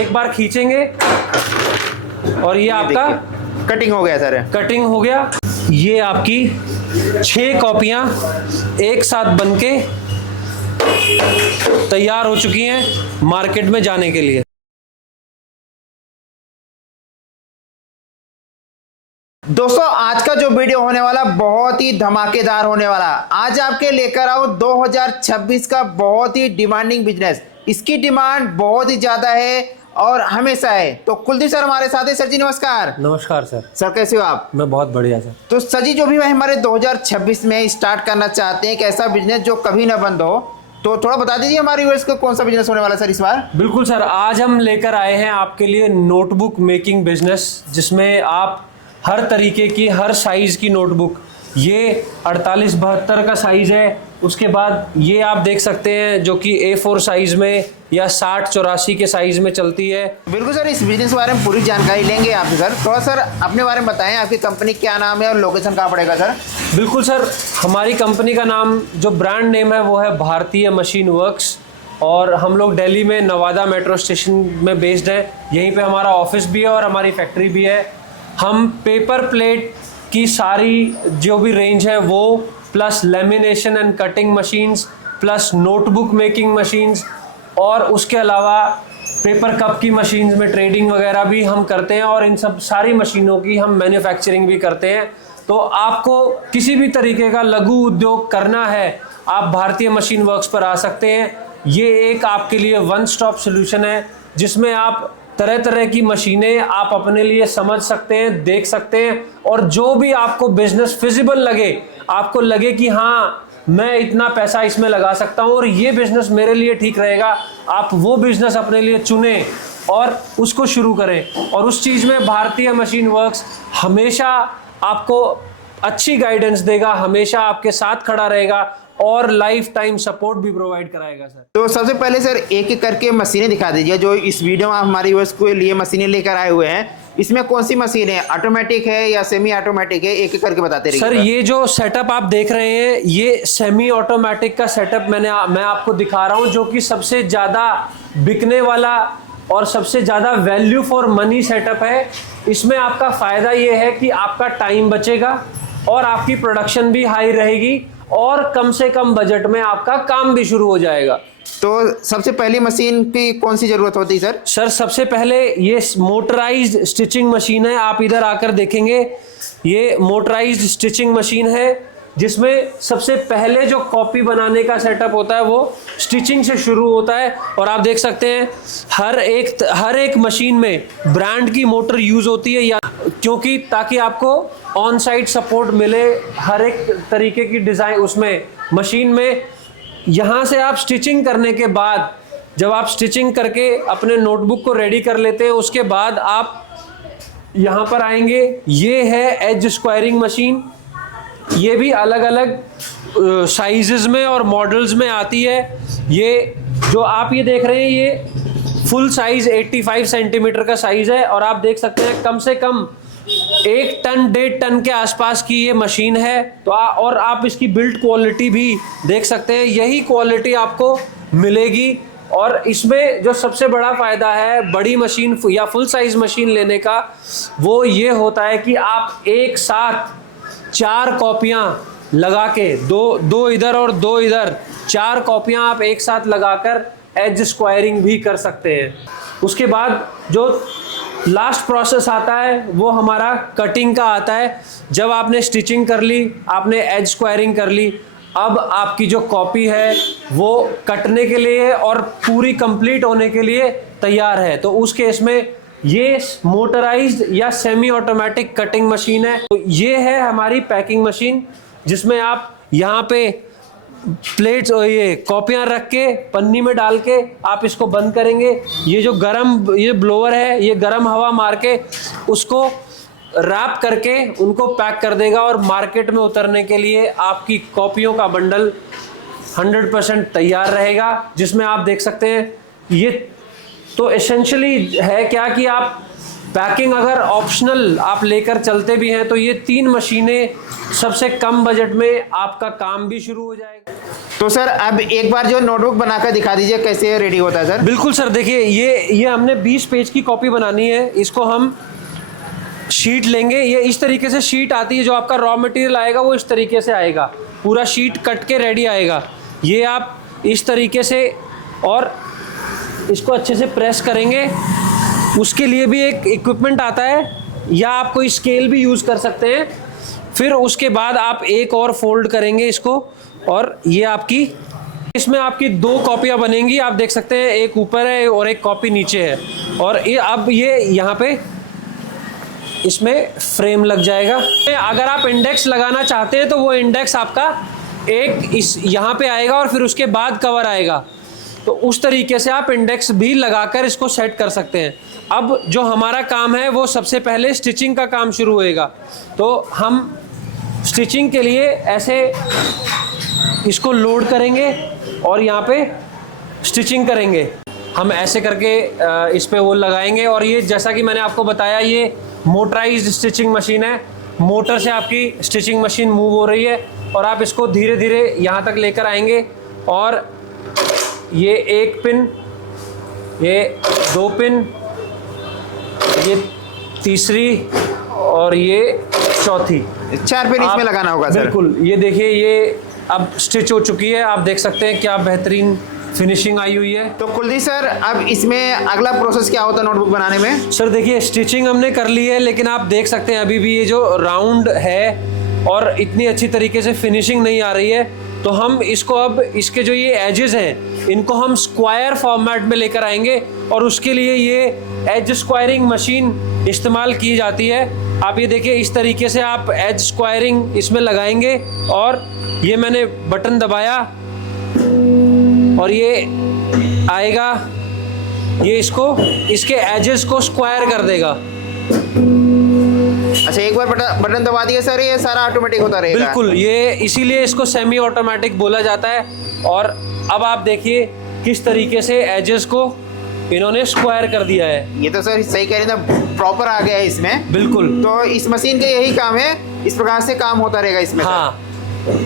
एक बार खींचेंगे और ये आपका कटिंग हो गया सर। कटिंग हो गया। ये आपकी 6 कॉपियां एक साथ बनके तैयार हो चुकी हैं मार्केट में जाने के लिए। दोस्तों आज का जो वीडियो होने वाला बहुत ही धमाकेदार होने वाला। आज आपके लेकर आओ 2026 का बहुत ही डिमांडिंग बिजनेस। इसकी डिमांड बहुत ही ज्यादा है और हमेशा है। तो कुलदीप सर हमारे साथ है। सर जी नमस्कार। नमस्कार सर। सर कैसे हो आप? मैं बहुत बढ़िया सर। तो सर जी जो भी हमारे 2026 में स्टार्ट करना चाहते हैं एक ऐसा बिजनेस जो कभी ना बंद हो, तो थोड़ा बता दीजिए हमारे व्यूअर्स को कौन सा बिजनेस होने वाला सर इस बार। बिल्कुल सर, आज हम लेकर आए हैं आपके लिए नोटबुक मेकिंग बिजनेस, जिसमें आप हर तरीके की हर साइज की नोटबुक, ये 48-72 का साइज है। उसके बाद ये आप देख सकते हैं जो कि A4 साइज में या 60-84 के साइज में चलती है। बिल्कुल सर, इस बिजनेस के बारे में पूरी जानकारी लेंगे आपसे सर। थोड़ा सर अपने बारे में बताएं, आपकी कंपनी क्या नाम है और लोकेशन कहाँ पड़ेगा सर? बिल्कुल सर, हमारी कंपनी का नाम जो ब्रांड नेम है वो है भारतीय मशीन वर्क्स, और हम लोग दिल्ली में नवादा मेट्रो स्टेशन में बेस्ड है। यहीं पे हमारा ऑफिस भी है और हमारी फैक्ट्री भी है। हम पेपर प्लेट की सारी जो भी रेंज है वो, plus lamination and cutting machines, plus notebook making machines, और उसके अलावा पेपर कप की मशीन्स में ट्रेडिंग वगैरह भी हम करते हैं, और इन सब सारी मशीनों की हम मैन्युफैक्चरिंग भी करते हैं। तो आपको किसी भी तरीके का लघु उद्योग करना है, आप भारतीय मशीन वर्क्स पर आ सकते हैं। ये एक आपके लिए वन स्टॉप सोल्यूशन है जिसमें आप तरह तरह की मशीनें आप अपने लिए समझ सकते हैं, देख सकते हैं, और जो भी आपको बिजनेस फिजिबल लगे, आपको लगे कि हाँ मैं इतना पैसा इसमें लगा सकता हूँ और ये बिजनेस मेरे लिए ठीक रहेगा, आप वो बिजनेस अपने लिए चुनें और उसको शुरू करें। और उस चीज़ में भारतीय मशीन वर्क्स हमेशा आपको अच्छी गाइडेंस देगा, हमेशा आपके साथ खड़ा रहेगा और लाइफ टाइम सपोर्ट भी प्रोवाइड कराएगा सर। तो सबसे पहले सर एक एक करके मशीनें दिखा दीजिए जो इस वीडियो में आप हमारी व्यूअर्स के लिए मशीनें लेकर आए हुए हैं। इसमें कौन सी मशीन है, ऑटोमेटिक है या सेमी ऑटोमेटिक है, एक एक करके बताते रहिए सर। ये जो सेटअप आप देख रहे हैं ये सेमी ऑटोमेटिक का सेटअप मैं आपको दिखा रहा हूँ, जो कि सबसे ज़्यादा बिकने वाला और सबसे ज़्यादा वैल्यू फॉर मनी सेटअप है। इसमें आपका फ़ायदा ये है कि आपका टाइम बचेगा और आपकी प्रोडक्शन भी हाई रहेगी और कम से कम बजट में आपका काम भी शुरू हो जाएगा। तो सबसे पहली मशीन की कौन सी जरूरत होती है सर? सर सबसे पहले ये मोटराइज्ड स्टिचिंग मशीन है। आप इधर आकर देखेंगे, ये मोटराइज्ड स्टिचिंग मशीन है जिसमें सबसे पहले जो कॉपी बनाने का सेटअप होता है वो स्टिचिंग से शुरू होता है। और आप देख सकते हैं हर एक मशीन में ब्रांड की मोटर यूज होती है, या क्योंकि ताकि आपको ऑन साइट सपोर्ट मिले हर एक तरीके की डिज़ाइन उसमें मशीन में। यहाँ से आप स्टिचिंग करने के बाद, जब आप स्टिचिंग करके अपने नोटबुक को रेडी कर लेते हैं, उसके बाद आप यहाँ पर आएंगे। ये है एज स्क्वायरिंग मशीन। ये भी अलग अलग साइजेस में और मॉडल्स में आती है। ये जो आप ये देख रहे हैं ये फुल साइज 85 सेंटीमीटर का साइज है, और आप देख सकते हैं कम से कम 1 टन 1.5 टन के आसपास की ये मशीन है। तो और आप इसकी बिल्ड क्वालिटी भी देख सकते हैं, यही क्वालिटी आपको मिलेगी। और इसमें जो सबसे बड़ा फ़ायदा है बड़ी मशीन या फुल साइज मशीन लेने का, वो ये होता है कि आप एक साथ 4 कॉपियाँ लगा के, दो इधर और 2 इधर, 4 कॉपियाँ आप एक साथ लगाकर एज स्क्वायरिंग भी कर सकते हैं। उसके बाद जो लास्ट प्रोसेस आता है वो हमारा कटिंग का आता है। जब आपने स्टिचिंग कर ली, आपने एज स्क्वायरिंग कर ली, अब आपकी जो कॉपी है वो कटने के लिए और पूरी कंप्लीट होने के लिए तैयार है। तो उस केस में ये मोटराइज्ड या सेमी ऑटोमेटिक कटिंग मशीन है। तो ये है हमारी पैकिंग मशीन, जिसमें आप यहाँ पे प्लेट्स और ये कॉपियाँ रख के पन्नी में डाल के आप इसको बंद करेंगे। ये जो ये ब्लोअर है ये गर्म हवा मार के उसको रैप करके उनको पैक कर देगा, और मार्केट में उतरने के लिए आपकी कॉपियों का बंडल 100% तैयार रहेगा। जिसमें आप देख सकते हैं ये तो एसेंशियली है क्या कि आप पैकिंग अगर ऑप्शनल आप लेकर चलते भी हैं तो ये 3 मशीनें सबसे कम बजट में आपका काम भी शुरू हो जाएगा। तो सर अब एक बार जो नोटबुक बनाकर दिखा दीजिए कैसे रेडी होता है सर। बिल्कुल सर, देखिए ये हमने 20 पेज की कॉपी बनानी है। इसको हम शीट लेंगे, ये इस तरीके से शीट आती है। जो आपका रॉ मटेरियल आएगा वो इस तरीके से आएगा, पूरा शीट कट के रेडी आएगा। ये आप इस तरीके से और इसको अच्छे से प्रेस करेंगे। उसके लिए भी एक इक्विपमेंट आता है, या आप कोई स्केल भी यूज़ कर सकते हैं। फिर उसके बाद आप एक और फोल्ड करेंगे इसको, और ये आपकी इसमें आपकी 2 कॉपियाँ बनेंगी। आप देख सकते हैं एक ऊपर है और एक कॉपी नीचे है। और ये अब ये यहाँ पे इसमें फ्रेम लग जाएगा। अगर आप इंडेक्स लगाना चाहते हैं तो वो इंडेक्स आपका एक इस यहाँ पे आएगा और फिर उसके बाद कवर आएगा। तो उस तरीके से आप इंडेक्स भी लगाकर इसको सेट कर सकते हैं। अब जो हमारा काम है वो सबसे पहले स्टिचिंग का काम शुरू होएगा। तो हम स्टिचिंग के लिए ऐसे इसको लोड करेंगे और यहाँ पे स्टिचिंग करेंगे। हम ऐसे करके इस पे वो लगाएंगे। और ये जैसा कि मैंने आपको बताया, ये मोटराइज्ड स्टिचिंग मशीन है। मोटर से आपकी स्टिचिंग मशीन मूव हो रही है और आप इसको धीरे धीरे यहाँ तक लेकर आएंगे। और ये 1 पिन, ये 2 पिन, ये तीसरी और ये चौथी, 4 पिन इसमें लगाना होगा सर। बिल्कुल। ये देखिए ये अब स्टिच हो चुकी है। आप देख सकते हैं क्या बेहतरीन फिनिशिंग आई हुई है। तो कुलदीप सर अब इसमें अगला प्रोसेस क्या होता है नोटबुक बनाने में? सर देखिए स्टिचिंग हमने कर ली है, लेकिन आप देख सकते हैं अभी भी ये जो राउंड है और इतनी अच्छी तरीके से फिनिशिंग नहीं आ रही है। तो हम इसको अब इसके जो ये एजेस हैं इनको हम स्क्वायर फॉर्मेट में लेकर आएंगे, और उसके लिए ये एज स्क्वायरिंग मशीन इस्तेमाल की जाती है। आप ये देखिए इस तरीके से आप एज स्क्वायरिंग इसमें लगाएंगे और ये मैंने बटन दबाया और ये आएगा, ये इसको इसके एजेस को स्क्वायर कर देगा। अच्छा, एक बार बटन दबा दिए सर ये सारा ऑटोमेटिक होता रहेगा। बिल्कुल, ये इसीलिए इसको सेमी ऑटोमेटिक बोला जाता है। और अब आप देखिए किस तरीके से एजेस को इन्होंने स्क्वायर कर दिया है। ये तो सर सही कह रहे हैं, प्रॉपर आ गया है इसमें। बिल्कुल। तो इस मशीन का यही काम है, इस प्रकार से काम होता रहेगा इसमें। हाँ सर।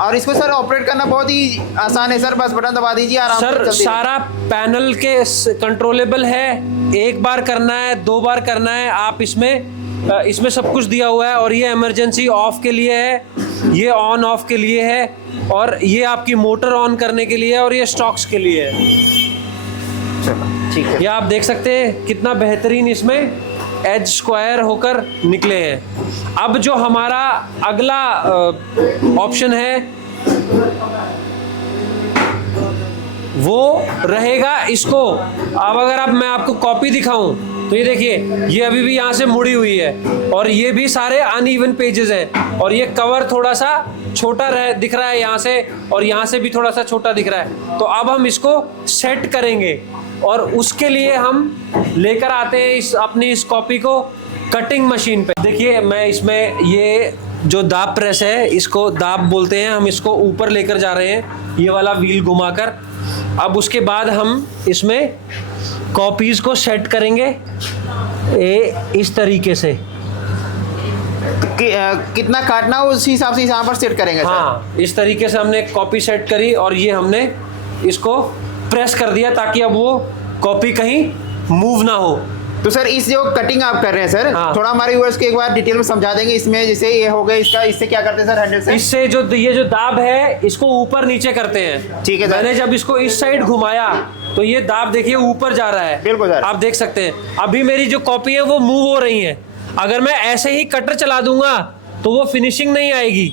और इसको सर ऑपरेट करना बहुत ही आसान है सर, बस बटन दबा दीजिए आराम से सर, चलती सारा पैनल के कंट्रोलेबल है। 1 बार करना है, 2 बार करना है, आप इसमें सब कुछ दिया हुआ है। और ये इमरजेंसी ऑफ के लिए है, ये ऑन ऑफ के लिए है, और ये आपकी मोटर ऑन करने के लिए है, और ये स्टॉक्स के लिए है। चलो ठीक है। ये आप देख सकते हैं कितना बेहतरीन इसमें एज स्क्वायर होकर निकले हैं। अब जो हमारा अगला ऑप्शन है वो रहेगा इसको। अब अगर मैं आपको कॉपी दिखाऊं तो ये देखिए ये अभी भी यहाँ से मुड़ी हुई है, और ये भी सारे अनइवन पेजेस हैं, और ये कवर थोड़ा सा छोटा दिख रहा है यहाँ से, और यहाँ से भी थोड़ा सा छोटा दिख रहा है। तो अब हम इसको सेट करेंगे, और उसके लिए हम लेकर आते हैं अपनी इस कॉपी को कटिंग मशीन पे। देखिए मैं इसमें ये जो दाब प्रेस है इसको दाब बोलते हैं, हम इसको ऊपर लेकर जा रहे हैं ये वाला व्हील घुमाकर। अब उसके बाद हम इसमें कॉपीज को सेट करेंगे इस तरीके से। कितना काटना हो उस हिसाब से यहाँ पर सेट करेंगे सर। हाँ, इस तरीके से हमने कॉपी सेट करी और ये हमने इसको प्रेस कर दिया ताकि अब वो कॉपी कहीं मूव ना हो। तो सर इस जो कटिंग आप कर रहे हैं सर, हाँ। थोड़ा हमारे व्यूअर्स को एक बार डिटेल में समझा देंगे। इसमें जैसे ये हो गया इसका, इससे क्या करते हैं सर हैंडल से? इससे ये जो दाब है इसको ऊपर नीचे करते हैं। ठीक है सर। मैंने जब इसको इस साइड घुमाया तो ये दाब देखिए ऊपर जा रहा है। बिल्कुल सर। आप देख सकते हैं अभी मेरी जो कॉपी है वो मूव हो रही है। अगर मैं ऐसे ही कटर चला दूंगा तो वो फिनिशिंग नहीं आएगी।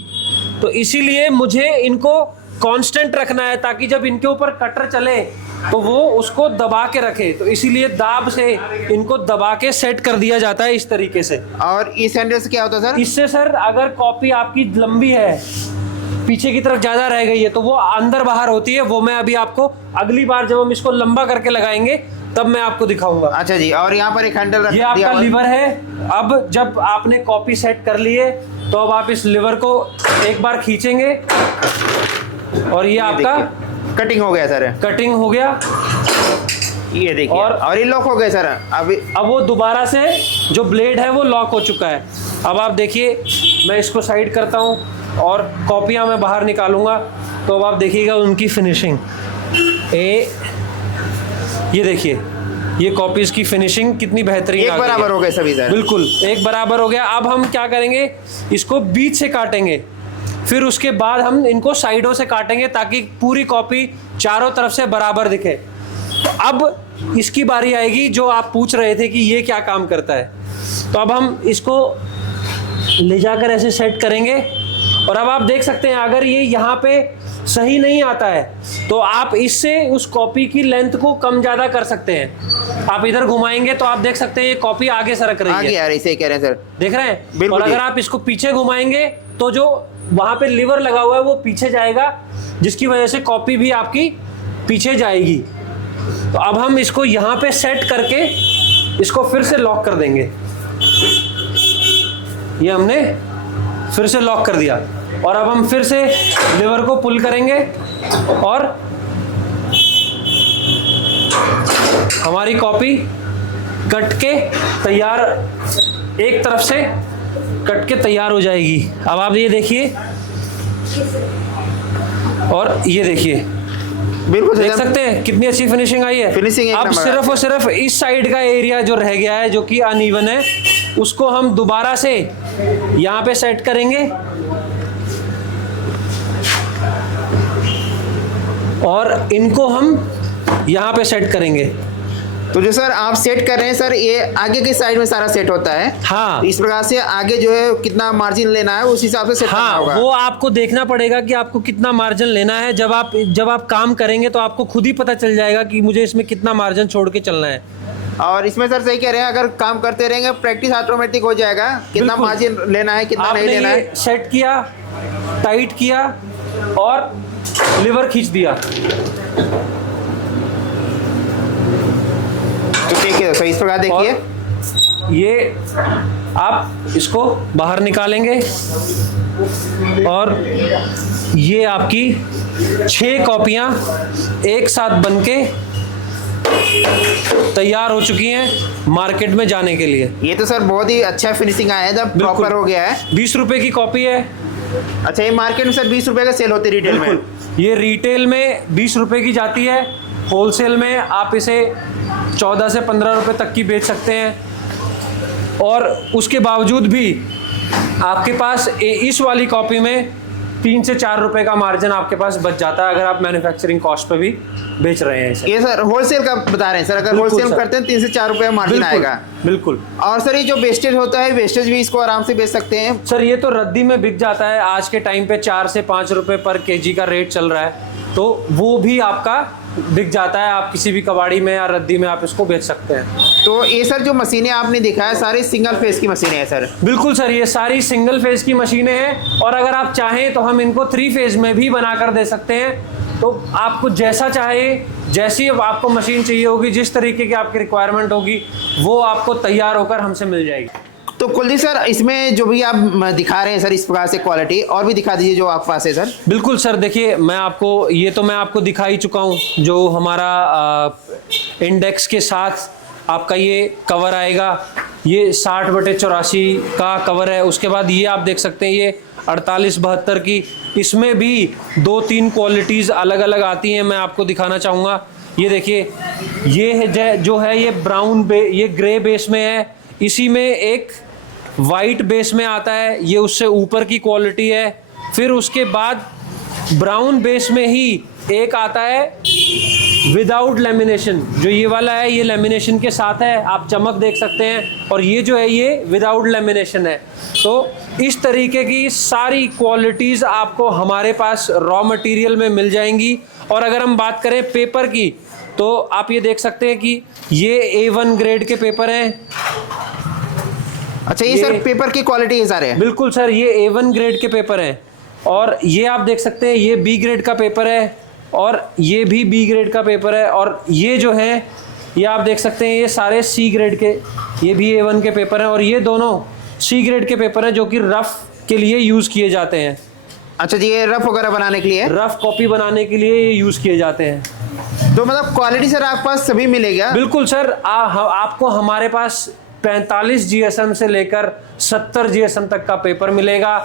तो इसीलिए मुझे इनको कांस्टेंट रखना है ताकि जब इनके ऊपर कटर चले तो वो उसको दबा के रखे। तो इसीलिए दाब से इनको दबा के सेट कर दिया जाता है इस तरीके से। और इस हैंडल से क्या होता है सर? इससे सर अगर कॉपी आपकी लंबी है, पीछे की तरफ ज्यादा रह गई है, तो वो अंदर बाहर होती है। वो मैं अभी आपको अगली बार जब हम इसको लंबा करके लगाएंगे तब मैं आपको दिखाऊंगा। अच्छा जी। और यहाँ पर एक हैंडल ये आपका लीवर है। अब जब आपने कॉपी सेट कर ली है तो अब आप इस लीवर को एक बार खींचेंगे और ये आपका कटिंग हो गया सर। कटिंग हो गया। ये देखिए और ये लॉक हो गया सर। अब वो दोबारा से जो ब्लेड है वो लॉक हो चुका है। अब आप देखिए मैं इसको साइड करता हूँ और कॉपियाँ मैं बाहर निकालूंगा तो अब आप देखिएगा उनकी फिनिशिंग। ये देखिए ये कॉपीज की फिनिशिंग कितनी बेहतरीन एक बराबर हो गए सभी सर। बिल्कुल एक बराबर हो गया। अब हम क्या करेंगे, इसको बीच से काटेंगे, फिर उसके बाद हम इनको साइडों से काटेंगे ताकि पूरी कॉपी चारों तरफ से बराबर दिखे। तो अब इसकी बारी आएगी जो आप पूछ रहे थे कि ये क्या काम करता है। तो अब हम इसको ले जाकर ऐसे सेट करेंगे और अब आप देख सकते हैं अगर ये यहाँ पे सही नहीं आता है तो आप इससे उस कॉपी की लेंथ को कम ज़्यादा कर सकते हैं। आप इधर घुमाएंगे तो आप देख सकते हैं ये कॉपी आगे सरक रही है। आगे यार इसे कह रहे हैं सर, देख रहे हैं। बिल्कुल। और अगर आप इसको पीछे घुमाएंगे तो जो वहां पे लीवर लगा हुआ है वो पीछे जाएगा, जिसकी वजह से कॉपी भी आपकी पीछे जाएगी। तो अब हम इसको यहाँ पे सेट करके इसको फिर से लॉक कर देंगे। ये हमने फिर से लॉक कर दिया और अब हम फिर से लीवर को पुल करेंगे और हमारी कॉपी कट के तैयार, एक तरफ से कट के तैयार हो जाएगी। अब आप ये देखिए और ये देखिए, बिल्कुल देख सकते हैं कितनी अच्छी फिनिशिंग आई है। फिनिशिंग एक अब नंबर सिर्फ और सिर्फ इस साइड का एरिया जो रह गया है जो कि अनइवन है उसको हम दोबारा से यहाँ पे सेट करेंगे और इनको हम यहाँ पे सेट करेंगे। तो जो सर आप सेट कर रहे हैं सर, ये आगे की साइड में सारा सेट होता है। हाँ। इस प्रकार से आगे जो है कितना मार्जिन लेना है उस हिसाब से सेट करना हाँ, होगा। वो आपको देखना पड़ेगा कि आपको कितना मार्जिन लेना है। जब आप काम करेंगे तो आपको खुद ही पता चल जाएगा कि मुझे इसमें कितना मार्जिन छोड़ के चलना है। और इसमें सर सही कह रहे हैं, अगर काम करते रहेंगे प्रैक्टिस ऑटोमेटिक हो जाएगा, कितना बिल्कुल। मार्जिन लेना है कितना नहीं लेना है। सेट किया, टाइट किया और लीवर खींच दिया। तो देखिए सर इस प्रकार देखिए, ये आप इसको बाहर निकालेंगे और ये आपकी 6 कॉपियां एक साथ बनके तैयार हो चुकी हैं मार्केट में जाने के लिए। ये तो सर बहुत ही अच्छा फिनिशिंग आया है, जब बिल्कुल। प्रॉपर हो गया है। 20 रुपए की कॉपी है। अच्छा, ये मार्केट में सर 20 रुपए का सेल होती है रिटेल में। बिल्कुल। ये रिटेल में 20 रुपए की जाती है, होलसेल में आप इसे 14 से 15 रुपए तक की बेच सकते हैं। और उसके बावजूद भी आपके पास इस वाली कॉपी में 3 से 4 रुपए का मार्जिन आपके पास बच जाता है अगर आप मैन्युफैक्चरिंग कॉस्ट पे भी बेच रहे हैं इसे। ये सर होलसेल का बता रहे हैं सर, अगर बिल्कुल होलसेल सर। करते हैं 3 से 4 रुपए मार्जिन आएगा। बिल्कुल। और सर ये जो वेस्टेज होता है, वेस्टेज भी इसको आराम से बेच सकते हैं। सर ये तो रद्दी में बिक जाता है, आज के टाइम पे 4 से 5 रुपए पर केजी का रेट चल रहा है, तो वो भी आपका बिक जाता है। आप किसी भी कबाड़ी में या रद्दी में आप इसको बेच सकते हैं। तो ये सर जो मशीनें आपने दिखाया सारी सिंगल फेस की मशीनें हैं सर। बिल्कुल सर, ये सारी सिंगल फेज की मशीनें हैं और अगर आप चाहें तो हम इनको 3 फेज में भी बनाकर दे सकते हैं। तो आपको जैसा चाहे, जैसी आपको मशीन चाहिए होगी, जिस तरीके की आपकी रिक्वायरमेंट होगी, वो आपको तैयार होकर हमसे मिल जाएगी। तो कुलदीप सर, इसमें जो भी आप दिखा रहे हैं सर इस प्रकार से क्वालिटी और भी दिखा दीजिए जो आपके पास है सर। बिल्कुल सर, देखिए मैं आपको दिखा ही चुका हूँ। जो हमारा इंडेक्स के साथ आपका ये कवर आएगा, ये 60/84 का कवर है। उसके बाद ये आप देख सकते हैं ये 48/72 की, इसमें भी 2-3 क्वालिटीज़ अलग अलग आती हैं। मैं आपको दिखाना चाहूँगा। ये देखिए, ये है जो है ये ये ग्रे बेस में है, इसी में एक वाइट बेस में आता है, ये उससे ऊपर की क्वालिटी है। फिर उसके बाद ब्राउन बेस में ही एक आता है विदाउट लेमिनेशन, जो ये वाला है ये लेमिनेशन के साथ है, आप चमक देख सकते हैं। और ये जो है ये विदाउट लेमिनेशन है। तो इस तरीके की सारी क्वालिटीज़ आपको हमारे पास रॉ मटेरियल में मिल जाएंगी। और अगर हम बात करें पेपर की, तो आप ये देख सकते हैं कि ये A1 ग्रेड के पेपर हैं। अच्छा, ये सर पेपर की क्वालिटी है सारे। बिल्कुल सर, ये A1 ग्रेड के पेपर हैं। और ये आप देख सकते हैं ये B ग्रेड का पेपर है और ये भी B ग्रेड का पेपर है। और ये जो है ये आप देख सकते हैं ये सारे C ग्रेड के, ये भी A1 के पेपर हैं। और ये दोनों C ग्रेड के पेपर हैं जो कि रफ के लिए यूज़ किए जाते हैं। अच्छा जी, ये रफ वगैरह बनाने के लिए, रफ कॉपी बनाने के लिए ये यूज़ किए जाते हैं। तो मतलब क्वालिटी सर आपके पास सभी मिलेगा। बिल्कुल सर, आपको हमारे पास 45 GSM से लेकर 70 GSM तक का पेपर मिलेगा।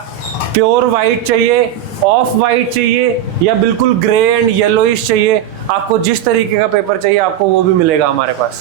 प्योर वाइट चाहिए, ऑफ वाइट चाहिए या बिल्कुल ग्रे एंड येलोइश चाहिए, आपको जिस तरीके का पेपर चाहिए आपको वो भी मिलेगा हमारे पास।